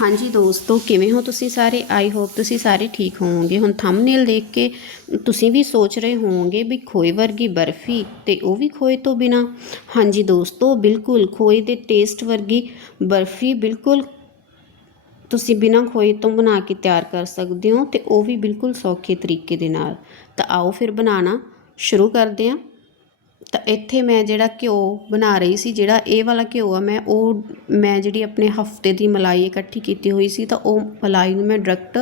ਹਾਂਜੀ ਦੋਸਤੋ, ਕਿਵੇਂ ਹੋ ਤੁਸੀਂ ਸਾਰੇ? ਆਈ ਹੋਪ ਤੁਸੀਂ ਸਾਰੇ ਠੀਕ ਹੋਵੋਗੇ। ਹੁਣ ਥੰਬਨੇਲ ਦੇਖ ਕੇ ਤੁਸੀਂ ਵੀ ਸੋਚ ਰਹੇ ਹੋਵੋਗੇ ਵੀ ਖੋਏ ਵਰਗੀ ਬਰਫੀ ਤੇ ਉਹ ਵੀ ਖੋਏ ਤੋਂ ਬਿਨਾ। ਹਾਂਜੀ ਦੋਸਤੋ, ਬਿਲਕੁਲ ਖੋਏ ਦੇ ਟੇਸਟ ਵਰਗੀ ਬਰਫੀ ਬਿਲਕੁਲ ਤੁਸੀਂ ਬਿਨਾਂ ਖੋਏ ਤੋਂ ਬਣਾ ਕੇ ਤਿਆਰ ਕਰ ਸਕਦੇ ਹੋ ਤੇ ਉਹ ਵੀ ਬਿਲਕੁਲ ਸੌਖੇ ਤਰੀਕੇ ਦੇ ਨਾਲ। ਤਾਂ ਆਓ ਫਿਰ ਬਣਾਉਣਾ ਸ਼ੁਰੂ ਕਰਦੇ ਹਾਂ। ਤਾਂ ਇੱਥੇ ਮੈਂ ਜਿਹੜਾ ਘਿਓ ਬਣਾ ਰਹੀ ਸੀ, ਜਿਹੜਾ ਇਹ ਵਾਲਾ ਘਿਓ ਆ, ਮੈਂ ਉਹ, ਮੈਂ ਜਿਹੜੀ ਆਪਣੇ ਹਫ਼ਤੇ ਦੀ ਮਲਾਈ ਇਕੱਠੀ ਕੀਤੀ ਹੋਈ ਸੀ, ਤਾਂ ਉਹ ਮਲਾਈ ਨੂੰ ਮੈਂ ਡਾਇਰੈਕਟ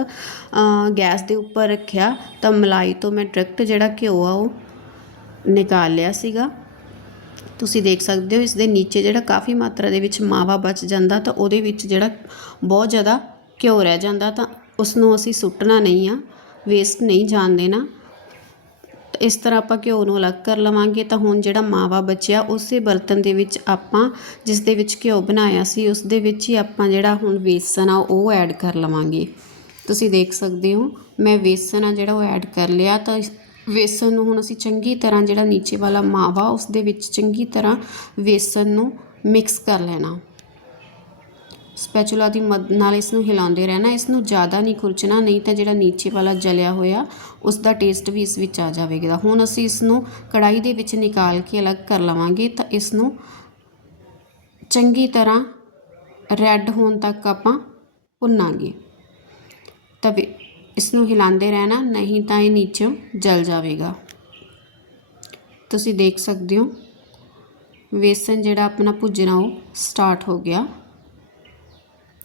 ਗੈਸ ਦੇ ਉੱਪਰ ਰੱਖਿਆ, ਤਾਂ ਮਲਾਈ ਤੋਂ ਮੈਂ ਡਾਇਰੈਕਟ ਜਿਹੜਾ ਘਿਓ ਆ, ਉਹ ਨਿਕਾਲ ਲਿਆ ਸੀਗਾ। ਤੁਸੀਂ ਦੇਖ ਸਕਦੇ ਹੋ, ਇਸ ਦੇ ਨੀਚੇ ਜਿਹੜਾ ਕਾਫੀ ਮਾਤਰਾ ਦੇ ਵਿੱਚ ਮਾਵਾ ਬਚ ਜਾਂਦਾ, ਤਾਂ ਉਹਦੇ ਵਿੱਚ ਜਿਹੜਾ ਬਹੁਤ ਜ਼ਿਆਦਾ ਘਿਓ ਰਹਿ ਜਾਂਦਾ, ਤਾਂ ਉਸ ਨੂੰ ਅਸੀਂ ਸੁੱਟਣਾ ਨਹੀਂ ਆ ਵੇਸਟ ਨਹੀਂ ਜਾਣ ਦੇਣਾ। ਇਸ ਤਰ੍ਹਾਂ ਆਪਾਂ ਘਿਓ ਨੂੰ ਅਲੱਗ ਕਰ ਲਵਾਂਗੇ, ਤਾਂ ਹੁਣ ਜਿਹੜਾ ਮਾਵਾ ਬਚਿਆ, ਉਸੇ ਬਰਤਨ ਦੇ ਵਿੱਚ ਆਪਾਂ ਜਿਸ ਦੇ ਵਿੱਚ ਘਿਓ ਬਣਾਇਆ ਸੀ, ਉਸ ਦੇ ਵਿੱਚ ਹੀ ਆਪਾਂ ਜਿਹੜਾ ਹੁਣ ਵੇਸਣ ਆ, ਉਹ ਐਡ ਕਰ ਲਵਾਂਗੇ। ਤੁਸੀਂ ਦੇਖ ਸਕਦੇ ਹੋ, ਮੈਂ ਵੇਸਣ ਆ ਜਿਹੜਾ ਉਹ ਐਡ ਕਰ ਲਿਆ, ਤਾਂ ਇਸ- ਵੇਸਣ ਨੂੰ ਹੁਣ ਅਸੀਂ ਚੰਗੀ ਤਰ੍ਹਾਂ ਜਿਹੜਾ ਨੀਚੇ ਵਾਲਾ ਮਾਵਾ, ਉਸ ਦੇ ਵਿੱਚ ਚੰਗੀ ਤਰ੍ਹਾਂ ਵੇਸਣ ਨੂੰ ਮਿਕਸ ਕਰ ਲੈਣਾ। ਸਪੈਚੂਲਾ ਦੀ ਮਦਦ ਨਾਲ ਇਸ ਨੂੰ ਹਿਲਾਉਂਦੇ ਰਹਿਣਾ, ਇਸ ਨੂੰ ਜ਼ਿਆਦਾ ਨਹੀਂ ਖੁਰਚਣਾ, ਨਹੀਂ ਤਾਂ ਜਿਹੜਾ ਨੀਚੇ ਵਾਲਾ ਜਲਿਆ ਹੋਇਆ, ਉਸ ਦਾ ਟੇਸਟ ਵੀ ਇਸ ਵਿੱਚ ਆ ਜਾਵੇਗਾ। ਹੁਣ ਅਸੀਂ ਇਸ ਨੂੰ ਕੜਾਈ ਦੇ ਵਿੱਚ ਨਿਕਾਲ ਕੇ ਅਲੱਗ ਕਰ ਲਵਾਂਗੇ ਤਾਂ ਇਸ ਨੂੰ ਚੰਗੀ ਤਰ੍ਹਾਂ ਰੈੱਡ ਹੋਣ ਤੱਕ ਆਪਾਂ ਭੁੰਨਾਂਗੇ। ਤਾਂ ਵੀ ਇਸ ਨੂੰ ਹਿਲਾਉਂਦੇ ਰਹਿਣਾ, ਨਹੀਂ ਤਾਂ ਇਹ ਨੀਚੋਂ ਜਲ ਜਾਵੇਗਾ। ਤੁਸੀਂ ਦੇਖ ਸਕਦੇ ਹੋ, ਵੇਸਣ ਜਿਹੜਾ ਆਪਣਾ ਭੁੱਜਣਾ ਉਹ ਸਟਾਰਟ ਹੋ ਗਿਆ।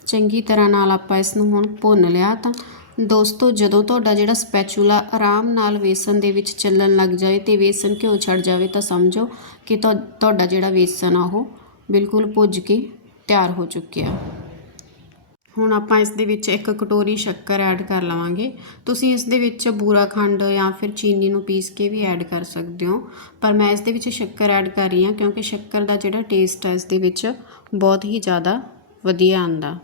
ਚੰਗੀ ਤਰ੍ਹਾਂ ਨਾਲ ਆਪਾਂ ਇਸ ਨੂੰ ਹੁਣ ਭੁੰਨ ਲਿਆ ਤਾਂ ਦੋਸਤੋ, ਜਦੋਂ ਤੁਹਾਡਾ ਜਿਹੜਾ ਸਪੈਚੂਲਾ ਆਰਾਮ ਨਾਲ ਵੇਸਣ ਦੇ ਵਿੱਚ ਚੱਲਣ ਲੱਗ ਜਾਵੇ ਤੇ ਵੇਸਣ ਘਿਓ ਛੱਡ ਜਾਵੇ ਤਾਂ ਸਮਝੋ ਕਿ ਤੁਹਾਡਾ ਜਿਹੜਾ ਵੇਸਣ ਆ ਉਹ ਬਿਲਕੁਲ ਭੁੱਜ ਕੇ ਤਿਆਰ ਹੋ ਚੁੱਕਿਆ। ਹੁਣ ਆਪਾਂ ਇਸ ਦੇ ਵਿੱਚ ਇੱਕ ਕਟੋਰੀ ਸ਼ੱਕਰ ਐਡ ਕਰ ਲਵਾਂਗੇ। ਤੁਸੀਂ ਇਸ ਦੇ ਵਿੱਚ ਬੂਰਾ ਖੰਡ ਜਾਂ ਫਿਰ ਚੀਨੀ ਨੂੰ ਪੀਸ ਕੇ ਵੀ ਐਡ ਕਰ ਸਕਦੇ ਹੋ। ਪਰ ਮੈਂ ਇਸ ਦੇ ਵਿੱਚ ਸ਼ੱਕਰ ਐਡ ਕਰ ਰਹੀ ਹਾਂ ਕਿਉਂਕਿ ਸ਼ੱਕਰ ਦਾ ਜਿਹੜਾ ਟੇਸਟ ਹੈ ਇਸ ਦੇ ਵਿੱਚ ਬਹੁਤ ਹੀ ਜ਼ਿਆਦਾ ਵਧੀਆ ਆਂਦਾ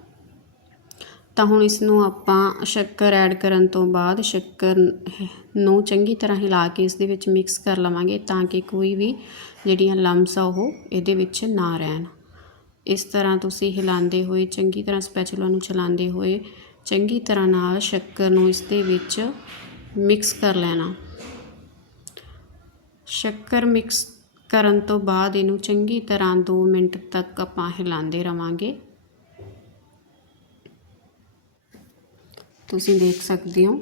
ਤਾਂ ਹੁਣ ਇਸ ਨੂੰ ਆਪਾਂ ਸ਼ੱਕਰ ਐਡ ਕਰਨ ਤੋਂ ਬਾਅਦ ਸ਼ੱਕਰ ਨੂੰ ਚੰਗੀ ਤਰ੍ਹਾਂ ਹਿਲਾ ਕੇ ਇਸ ਦੇ ਵਿੱਚ ਮਿਕਸ ਕਰ ਲਵਾਂਗੇ ਤਾਂ ਕਿ ਕੋਈ ਵੀ ਜਿਹੜੀਆਂ ਲੰਮਸ ਆ ਉਹ ਇਹਦੇ ਵਿੱਚ ਨਾ ਰਹਿਣ। ਇਸ ਤਰ੍ਹਾਂ ਤੁਸੀਂ ਹਿਲਾਉਂਦੇ ਹੋਏ, ਚੰਗੀ ਤਰ੍ਹਾਂ ਸਪੈਚੂਲਾ ਨੂੰ ਚਲਾਉਂਦੇ ਹੋਏ, ਚੰਗੀ ਤਰ੍ਹਾਂ ਨਾਲ ਸ਼ੱਕਰ ਨੂੰ ਇਸ ਦੇ ਵਿੱਚ ਮਿਕਸ ਕਰ ਲੈਣਾ। ਸ਼ੱਕਰ ਮਿਕਸ ਕਰਨ ਤੋਂ ਬਾਅਦ ਇਹਨੂੰ ਚੰਗੀ ਤਰ੍ਹਾਂ 2 ਮਿੰਟ ਤੱਕ ਆਪਾਂ ਹਿਲਾਉਂਦੇ ਰਵਾਂਗੇ। ਤੁਸੀਂ ਦੇਖ ਸਕਦੇ ਹੋ।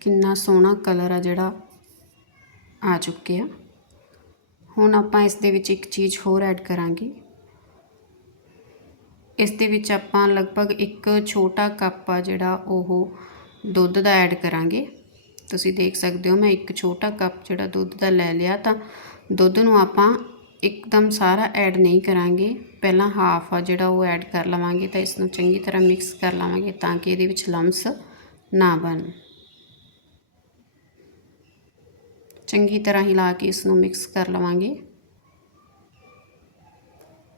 ਕਿੰਨਾ ਸੋਹਣਾ ਕਲਰ ਆ ਜਿਹੜਾ ਆ ਚੁੱਕਿਆ। ਹੁਣ ਆਪਾਂ ਇਸ ਦੇ ਵਿੱਚ ਇੱਕ ਚੀਜ਼ ਹੋਰ ਐਡ ਕਰਾਂਗੇ। ਇਸ ਦੇ ਵਿੱਚ ਆਪਾਂ ਲਗਭਗ ਇੱਕ ਛੋਟਾ ਕੱਪ ਆ ਜਿਹੜਾ ਉਹ ਦੁੱਧ ਦਾ ਐਡ ਕਰਾਂਗੇ। ਤੁਸੀਂ ਦੇਖ ਸਕਦੇ ਹੋ ਮੈਂ ਇੱਕ ਛੋਟਾ ਕੱਪ ਜਿਹੜਾ ਦੁੱਧ ਦਾ ਲੈ ਲਿਆ ਤਾਂ ਦੁੱਧ ਨੂੰ ਆਪਾਂ ਇੱਕਦਮ ਸਾਰਾ ਐਡ ਨਹੀਂ ਕਰਾਂਗੇ। ਪਹਿਲਾਂ ਹਾਫ ਆ ਜਿਹੜਾ ਉਹ ਐਡ ਕਰ ਲਵਾਂਗੇ ਤਾਂ ਇਸ ਨੂੰ ਚੰਗੀ ਤਰ੍ਹਾਂ ਮਿਕਸ ਕਰ ਲਵਾਂਗੇ ਤਾਂ ਕਿ ਇਹਦੇ ਵਿੱਚ ਲੰਮਸ ਨਾ ਬਣ। ਚੰਗੀ ਤਰ੍ਹਾਂ ਹਿਲਾ ਕੇ ਇਸ ਨੂੰ ਮਿਕਸ ਕਰ ਲਵਾਂਗੇ।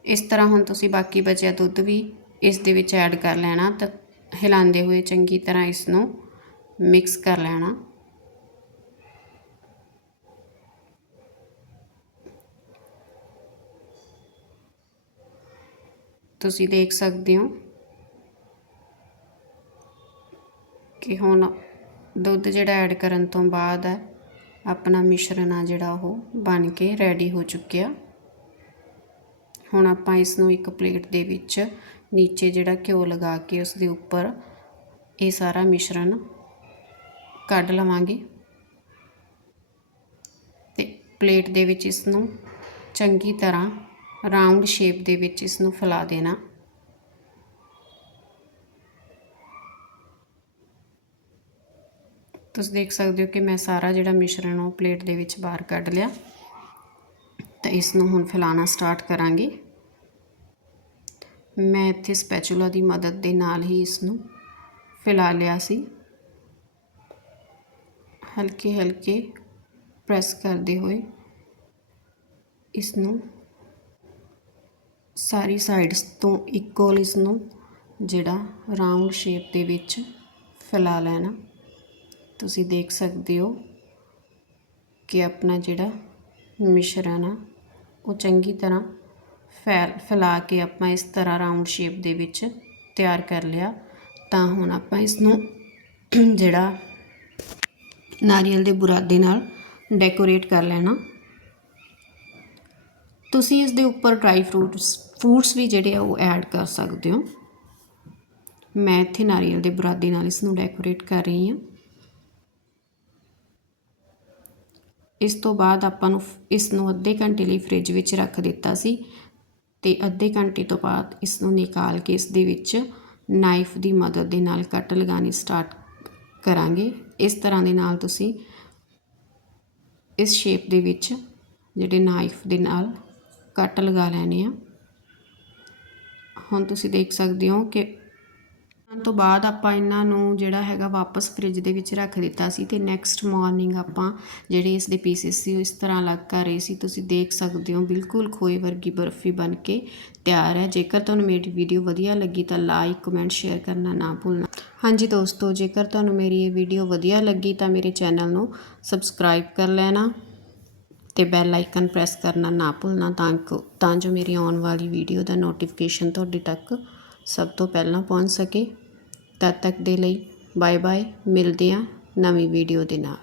ਇਸ ਤਰ੍ਹਾਂ ਹੁਣ ਤੁਸੀਂ ਬਾਕੀ ਬਚਿਆ ਦੁੱਧ ਵੀ ਇਸ ਦੇ ਵਿੱਚ ਐਡ ਕਰ ਲੈਣਾ ਤਾਂ ਹਿਲਾਉਂਦੇ ਹੋਏ ਚੰਗੀ ਤਰ੍ਹਾਂ ਇਸ ਨੂੰ ਮਿਕਸ ਕਰ ਲੈਣਾ। ਤੁਸੀਂ ਦੇਖ ਸਕਦੇ ਹੋ ਕਿ ਹੁਣ ਦੁੱਧ ਜਿਹੜਾ ਐਡ ਕਰਨ ਤੋਂ ਬਾਅਦ ਹੈ ਆਪਣਾ ਮਿਸ਼ਰਣ ਆ ਜਿਹੜਾ ਉਹ ਬਣ ਕੇ ਰੈਡੀ ਹੋ ਚੁੱਕਿਆ। ਹੁਣ ਆਪਾਂ ਇਸ ਨੂੰ ਇੱਕ ਪਲੇਟ ਦੇ ਵਿੱਚ ਨੀਚੇ ਜਿਹੜਾ ਘਿਓ ਲਗਾ ਕੇ ਉਸ ਦੇ ਉੱਪਰ ਇਹ ਸਾਰਾ ਮਿਸ਼ਰਣ ਕੱਢ ਲਵਾਂਗੇ। ਤੇ ਪਲੇਟ ਦੇ ਵਿੱਚ ਇਸ ਨੂੰ ਚੰਗੀ ਤਰ੍ਹਾਂ ਰਾਉਂਡ ਸ਼ੇਪ ਦੇ ਵਿੱਚ ਇਸ ਨੂੰ ਫੈਲਾ ਦੇਣਾ। ਤੁਸੀਂ ਦੇਖ ਸਕਦੇ ਹੋ ਕਿ ਮੈਂ ਸਾਰਾ ਜਿਹੜਾ ਮਿਸ਼ਰਣ ਉਹ ਪਲੇਟ ਦੇ ਵਿੱਚ ਬਾਹਰ ਕੱਢ ਲਿਆ। ਤਾਂ ਇਸ ਨੂੰ ਹੁਣ ਫੈਲਾਣਾ ਸਟਾਰਟ ਕਰਾਂਗੇ। ਮੈਂ ਇੱਥੇ ਸਪੈਚੂਲਾ ਦੀ ਮਦਦ ਦੇ ਨਾਲ ਹੀ ਇਸ ਨੂੰ ਫੈਲਾ ਲਿਆ ਸੀ। ਹਲਕੇ ਹਲਕੇ ਪ੍ਰੈਸ ਕਰਦੇ ਹੋਏ ਇਸ ਨੂੰ ਸਾਰੀ ਸਾਈਡਸ ਤੋਂ ਇਕੁਅਲ ਇਸ ਨੂੰ ਜਿਹੜਾ ਰਾਉਂਡ ਸ਼ੇਪ ਦੇ ਵਿੱਚ ਫੈਲਾ ਲੈਣਾ। ਤੁਸੀਂ ਦੇਖ ਸਕਦੇ ਹੋ ਕਿ ਆਪਣਾ ਜਿਹੜਾ ਮਿਸ਼ਰਣ ਆ ਉਹ ਚੰਗੀ ਤਰ੍ਹਾਂ ਫੈਲ, ਫੈਲਾ ਕੇ ਆਪਾਂ ਇਸ ਤਰ੍ਹਾਂ ਰਾਉਂਡ ਸ਼ੇਪ ਦੇ ਵਿੱਚ ਤਿਆਰ ਕਰ ਲਿਆ। ਤਾਂ ਹੁਣ ਆਪਾਂ ਇਸ ਨੂੰ ਜਿਹੜਾ ਨਾਰੀਅਲ ਦੇ ਬੁਰਾਦੇ ਨਾਲ ਡੈਕੋਰੇਟ ਕਰ ਲੈਣਾ। ਤੁਸੀਂ ਇਸ ਦੇ ਉੱਪਰ ਡਰਾਈ ਫਰੂਟਸ ਫਰੂਟਸ ਵੀ ਜਿਹੜੇ ਆ ਉਹ ਐਡ ਕਰ ਸਕਦੇ ਹੋ। ਮੈਂ ਇੱਥੇ ਨਾਰੀਅਲ ਦੇ ਬੁਰਾਦੇ ਨਾਲ ਇਸ ਨੂੰ ਡੈਕੋਰੇਟ ਕਰ ਰਹੀ ਹਾਂ। ਇਸ ਤੋਂ ਬਾਅਦ ਆਪਾਂ ਨੂੰ ਇਸ ਨੂੰ ਅੱਧੇ ਘੰਟੇ ਲਈ ਫ੍ਰਿਜ ਵਿੱਚ ਰੱਖ ਦਿੱਤਾ ਸੀ ਤੇ ਅੱਧੇ ਘੰਟੇ ਤੋਂ ਬਾਅਦ ਇਸ ਨੂੰ ਨਿਕਾਲ ਕੇ ਇਸ ਦੇ ਵਿੱਚ ਨਾਈਫ ਦੀ ਮਦਦ ਦੇ ਨਾਲ ਕੱਟ ਲਗਾਉਣੀ ਸਟਾਰਟ ਕਰਾਂਗੇ। ਇਸ ਤਰ੍ਹਾਂ ਦੇ ਨਾਲ ਤੁਸੀਂ ਇਸ ਸ਼ੇਪ ਦੇ ਵਿੱਚ ਜਿਹੜੇ ਨਾਈਫ ਦੇ ਨਾਲ ਕੱਟ ਲਗਾ ਲੈਣੇ ਆ। ਹੁਣ ਤੁਸੀਂ ਦੇਖ ਸਕਦੇ ਹੋ ਕਿ ਕਰਨ ਤੋਂ ਬਾਅਦ ਆਪਾਂ ਇਹਨਾਂ ਨੂੰ ਜਿਹੜਾ ਹੈਗਾ ਵਾਪਸ ਫ੍ਰਿਜ ਦੇ ਵਿੱਚ ਰੱਖ ਦਿੱਤਾ ਸੀ ਤੇ ਨੈਕਸਟ ਮਾਰਨਿੰਗ ਆਪਾਂ ਜਿਹੜੇ ਇਸ ਦੇ ਪੀਸਿਸ ਸੀ ਉਹ ਇਸ ਤਰ੍ਹਾਂ ਅਲੱਗ ਕਰ ਰਹੇ ਸੀ। ਤੁਸੀਂ ਦੇਖ ਸਕਦੇ ਹੋ ਬਿਲਕੁਲ ਖੋਏ ਵਰਗੀ ਬਰਫੀ ਬਣ ਕੇ ਤਿਆਰ ਹੈ। ਜੇਕਰ ਤੁਹਾਨੂੰ ਮੇਰੀ ਵੀਡੀਓ ਵਧੀਆ ਲੱਗੀ ਤਾਂ ਲਾਈਕ ਕਮੈਂਟ ਸ਼ੇਅਰ ਕਰਨਾ ਨਾ ਭੁੱਲਣਾ। ਹਾਂਜੀ ਦੋਸਤੋ, ਜੇਕਰ ਤੁਹਾਨੂੰ ਮੇਰੀ ਇਹ ਵੀਡੀਓ ਵਧੀਆ ਲੱਗੀ ਤਾਂ ਮੇਰੇ ਚੈਨਲ ਨੂੰ ਸਬਸਕ੍ਰਾਈਬ ਕਰ ਲੈਣਾ। ਤੇ ਬੈਲ ਆਈਕਨ ਪ੍ਰੈਸ ਕਰਨਾ ਨਾ ਭੁੱਲਣਾ ਤਾਂ ਕਿ ਤਾਂ ਜੋ ਮੇਰੀ ਆਉਣ ਵਾਲੀ ਵੀਡੀਓ ਦਾ ਨੋਟੀਫਿਕੇਸ਼ਨ ਤੁਹਾਡੇ ਤੱਕ ਸਭ ਤੋਂ ਪਹਿਲਾਂ ਪਹੁੰਚ ਸਕੇ। ਤਦ ਤੱਕ ਦੇ ਲਈ ਬਾਏ ਬਾਏ ਮਿਲਦੇ ਹਾਂ ਨਵੀਂ ਵੀਡੀਓ ਦੇ ਨਾਲ।